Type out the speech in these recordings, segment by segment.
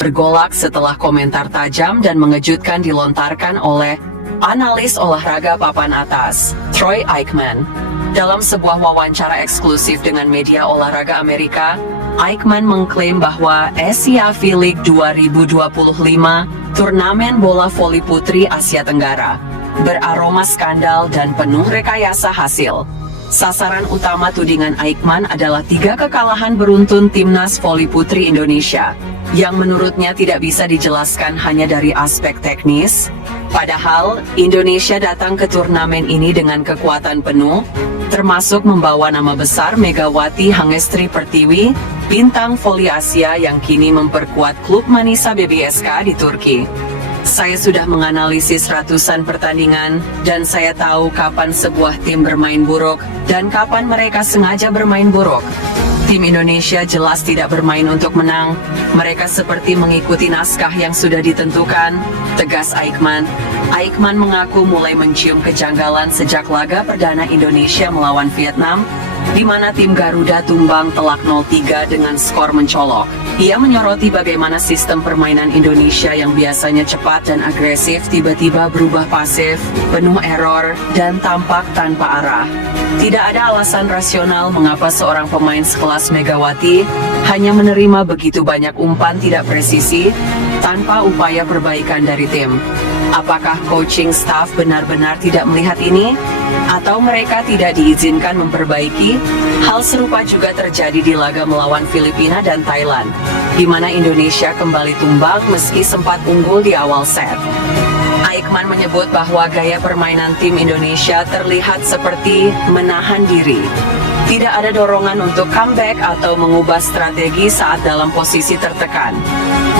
bergolak setelah komentar tajam dan mengejutkan dilontarkan oleh analis olahraga papan atas, Troy Aikman. Dalam sebuah wawancara eksklusif dengan media olahraga Amerika, Aikman mengklaim bahwa Asia V-League 2025, turnamen bola voli putri Asia Tenggara, beraroma skandal dan penuh rekayasa hasil. Sasaran utama tudingan Aikman adalah 3 kekalahan beruntun timnas voli putri Indonesia, yang menurutnya tidak bisa dijelaskan hanya dari aspek teknis. Padahal, Indonesia datang ke turnamen ini dengan kekuatan penuh, termasuk membawa nama besar Megawati Hangestri Pertiwi, bintang voli Asia yang kini memperkuat klub Manisa BBSK di Turki. Saya sudah menganalisis ratusan pertandingan, dan saya tahu kapan sebuah tim bermain buruk, dan kapan mereka sengaja bermain buruk. Tim Indonesia jelas tidak bermain untuk menang, mereka seperti mengikuti naskah yang sudah ditentukan, tegas Aikman. Aikman mengaku mulai mencium kejanggalan sejak laga perdana Indonesia melawan Vietnam, di mana tim Garuda tumbang telak 0-3 dengan skor mencolok. Ia menyoroti bagaimana sistem permainan Indonesia yang biasanya cepat dan agresif tiba-tiba berubah pasif, penuh error, dan tampak tanpa arah. Tidak ada alasan rasional mengapa seorang pemain sekelas Megawati hanya menerima begitu banyak umpan tidak presisi, tanpa upaya perbaikan dari tim. Apakah coaching staff benar-benar tidak melihat ini? Atau mereka tidak diizinkan memperbaiki? Hal serupa juga terjadi di laga melawan Filipina dan Thailand, di mana Indonesia kembali tumbang meski sempat unggul di awal set. Aikman menyebut bahwa gaya permainan tim Indonesia terlihat seperti menahan diri. Tidak ada dorongan untuk comeback atau mengubah strategi saat dalam posisi tertekan.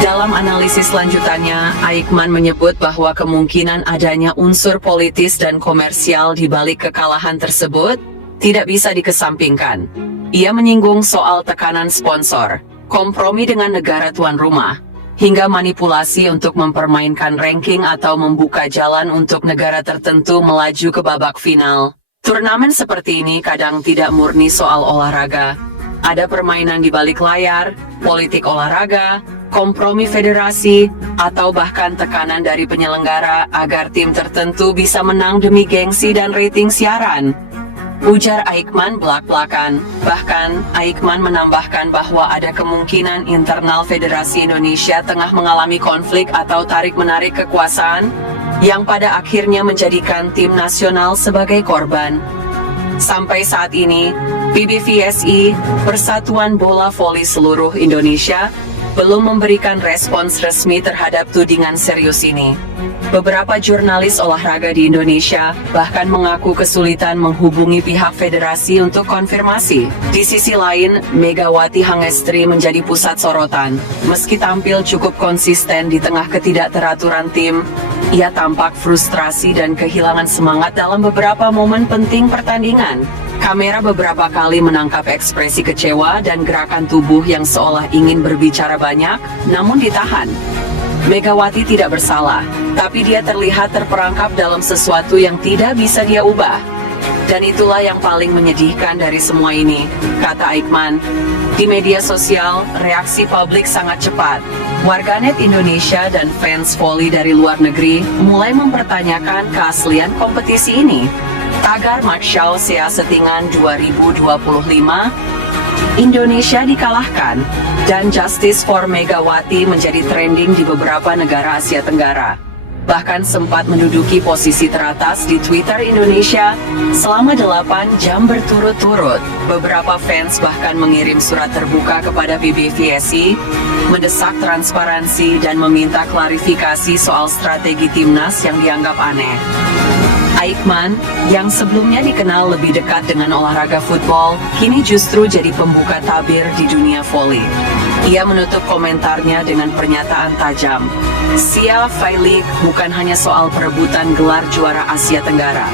Dalam analisis lanjutannya, Aikman menyebut bahwa kemungkinan adanya unsur politis dan komersial di balik kekalahan tersebut tidak bisa dikesampingkan. Ia menyinggung soal tekanan sponsor, kompromi dengan negara tuan rumah, hingga manipulasi untuk mempermainkan ranking atau membuka jalan untuk negara tertentu melaju ke babak final. Turnamen seperti ini kadang tidak murni soal olahraga. Ada permainan di balik layar, politik olahraga, kompromi federasi, atau bahkan tekanan dari penyelenggara agar tim tertentu bisa menang demi gengsi dan rating siaran, ujar Aikman belak-belakan. Bahkan, Aikman menambahkan bahwa ada kemungkinan internal Federasi Indonesia tengah mengalami konflik atau tarik-menarik kekuasaan, yang pada akhirnya menjadikan tim nasional sebagai korban. Sampai saat ini, PBVSI, Persatuan Bola Voli Seluruh Indonesia, belum memberikan respons resmi terhadap tudingan serius ini. Beberapa jurnalis olahraga di Indonesia bahkan mengaku kesulitan menghubungi pihak federasi untuk konfirmasi. Di sisi lain, Megawati Hangestri menjadi pusat sorotan. Meski tampil cukup konsisten di tengah ketidakteraturan tim, ia tampak frustrasi dan kehilangan semangat dalam beberapa momen penting pertandingan. Kamera beberapa kali menangkap ekspresi kecewa dan gerakan tubuh yang seolah ingin berbicara banyak, namun ditahan. Megawati tidak bersalah, tapi dia terlihat terperangkap dalam sesuatu yang tidak bisa dia ubah. Dan itulah yang paling menyedihkan dari semua ini, kata Aikman. Di media sosial, reaksi publik sangat cepat. Warganet Indonesia dan fans voli dari luar negeri mulai mempertanyakan keaslian kompetisi ini. Tagar Matchau Sea Settingan 2025, Indonesia dikalahkan, dan Justice for Megawati menjadi trending di beberapa negara Asia Tenggara. Bahkan sempat menduduki posisi teratas di Twitter Indonesia selama 8 jam berturut-turut. Beberapa fans bahkan mengirim surat terbuka kepada PBVSI, mendesak transparansi dan meminta klarifikasi soal strategi timnas yang dianggap aneh. Aikman, yang sebelumnya dikenal lebih dekat dengan olahraga football, kini justru jadi pembuka tabir di dunia voli. Ia menutup komentarnya dengan pernyataan tajam. Asia V-League bukan hanya soal perebutan gelar juara Asia Tenggara.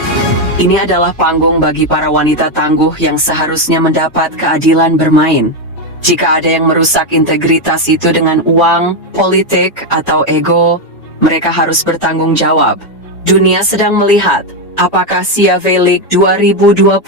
Ini adalah panggung bagi para wanita tangguh yang seharusnya mendapat keadilan bermain. Jika ada yang merusak integritas itu dengan uang, politik, atau ego, mereka harus bertanggung jawab. Dunia sedang melihat, apakah Asia V-League 2025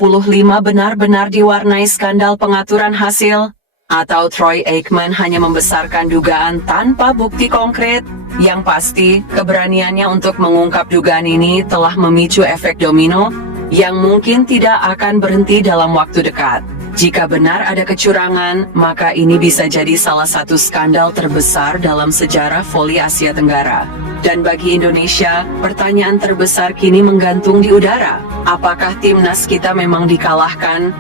benar-benar diwarnai skandal pengaturan hasil? Atau Troy Aikman hanya membesarkan dugaan tanpa bukti konkret? Yang pasti, keberaniannya untuk mengungkap dugaan ini telah memicu efek domino yang mungkin tidak akan berhenti dalam waktu dekat. Jika benar ada kecurangan, maka ini bisa jadi salah satu skandal terbesar dalam sejarah voli Asia Tenggara. Dan bagi Indonesia, pertanyaan terbesar kini menggantung di udara. Apakah timnas kita memang dikalahkan,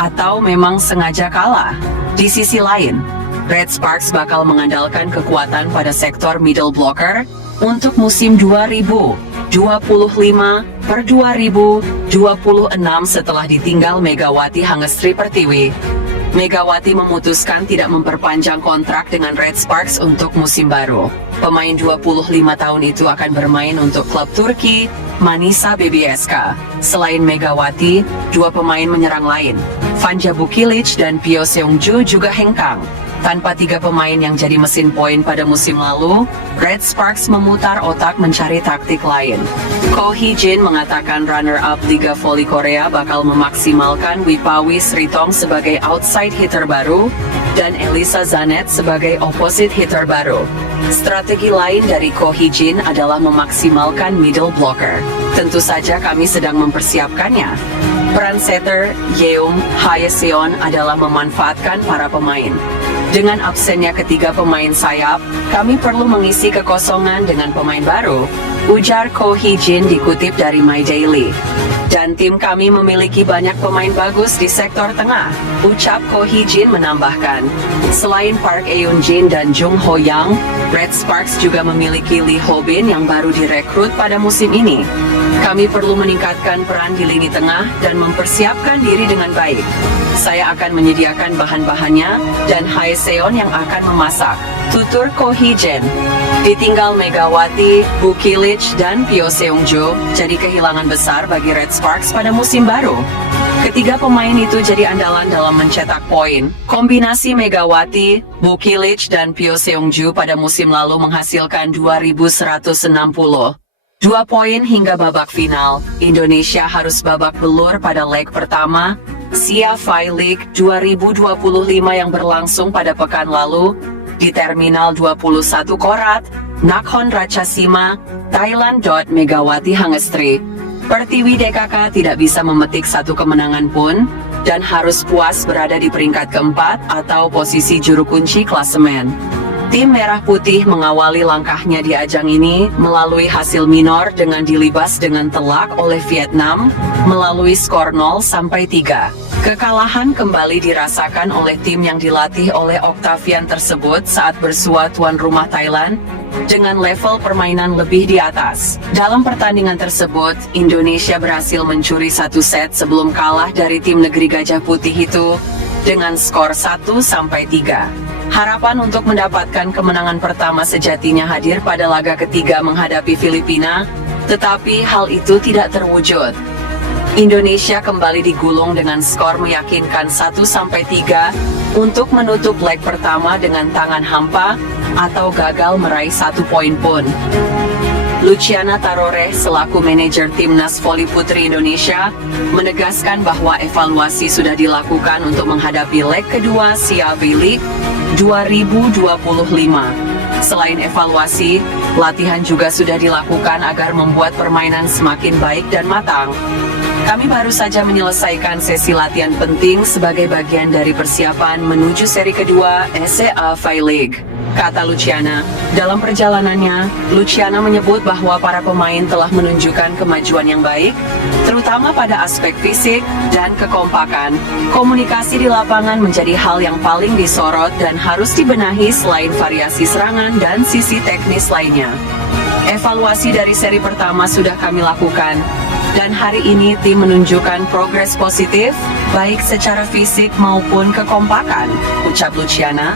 atau memang sengaja kalah? Di sisi lain, Red Sparks bakal mengandalkan kekuatan pada sektor middle blocker untuk musim 2025/2026 setelah ditinggal Megawati Hangestri Pertiwi. Megawati memutuskan tidak memperpanjang kontrak dengan Red Sparks untuk musim baru. Pemain 25 tahun itu akan bermain untuk klub Turki, Manisa BBSK. Selain Megawati, dua pemain menyerang lain, Vanja Bukilic dan Pio Seungju juga hengkang. Tanpa tiga pemain yang jadi mesin poin pada musim lalu, Red Sparks memutar otak mencari taktik lain. Ko Hee-jin mengatakan runner-up Liga Voli Korea bakal memaksimalkan Wipawi Sritong sebagai outside hitter baru, dan Elisa Zanet sebagai opposite hitter baru. Strategi lain dari Ko Hee-jin adalah memaksimalkan middle blocker. Tentu saja kami sedang mempersiapkannya. Peran setter, Yeung Haeseon adalah memanfaatkan para pemain. Dengan absennya ketiga pemain sayap, kami perlu mengisi kekosongan dengan pemain baru, ujar Ko Hee-jin dikutip dari My Daily. Dan tim kami memiliki banyak pemain bagus di sektor tengah, ucap Ko Hee-jin menambahkan. Selain Park Eun-jin dan Jung Ho-young, Red Sparks juga memiliki Lee Ho-bin yang baru direkrut pada musim ini. Kami perlu meningkatkan peran di lini tengah dan mempersiapkan diri dengan baik. Saya akan menyediakan bahan-bahannya, dan Haeseon yang akan memasak, tutur Ko Hee-jin. Ditinggal Megawati, Bukilic, dan Pio Seungju, jadi kehilangan besar bagi Red Sparks pada musim baru. Ketiga pemain itu jadi andalan dalam mencetak poin. Kombinasi Megawati, Bukilic, dan Pio Seungju pada musim lalu menghasilkan 2.160. 2 poin hingga babak final. Indonesia harus babak belur pada leg pertama SIA Phi League 2025 yang berlangsung pada pekan lalu di Terminal 21 Korat, Nakhon Ratchasima, Thailand. Megawati Hangestri Pertiwi DKK tidak bisa memetik satu kemenangan pun dan harus puas berada di peringkat keempat atau posisi juru kunci klasemen. Tim Merah Putih mengawali langkahnya di ajang ini melalui hasil minor dengan dilibas dengan telak oleh Vietnam melalui skor 0-3. Kekalahan kembali dirasakan oleh tim yang dilatih oleh Octavian tersebut saat bersua tuan rumah Thailand dengan level permainan lebih di atas. Dalam pertandingan tersebut, Indonesia berhasil mencuri satu set sebelum kalah dari tim negeri Gajah Putih itu dengan skor 1-3. Harapan untuk mendapatkan kemenangan pertama sejatinya hadir pada laga ketiga menghadapi Filipina, tetapi hal itu tidak terwujud. Indonesia kembali digulung dengan skor meyakinkan 1-3 untuk menutup leg pertama dengan tangan hampa atau gagal meraih 1 poin pun. Luciana Tarore selaku manajer Timnas Voli Putri Indonesia menegaskan bahwa evaluasi sudah dilakukan untuk menghadapi leg kedua SIA Phi League 2025. Selain evaluasi, latihan juga sudah dilakukan agar membuat permainan semakin baik dan matang. Kami baru saja menyelesaikan sesi latihan penting sebagai bagian dari persiapan menuju seri kedua SEA Phi League, kata Luciana. Dalam perjalanannya, Luciana menyebut bahwa para pemain telah menunjukkan kemajuan yang baik, terutama pada aspek fisik dan kekompakan. Komunikasi di lapangan menjadi hal yang paling disorot dan harus dibenahi selain variasi serangan dan sisi teknis lainnya. Evaluasi dari seri pertama sudah kami lakukan, dan hari ini tim menunjukkan progres positif, baik secara fisik maupun kekompakan, ucap Luciana.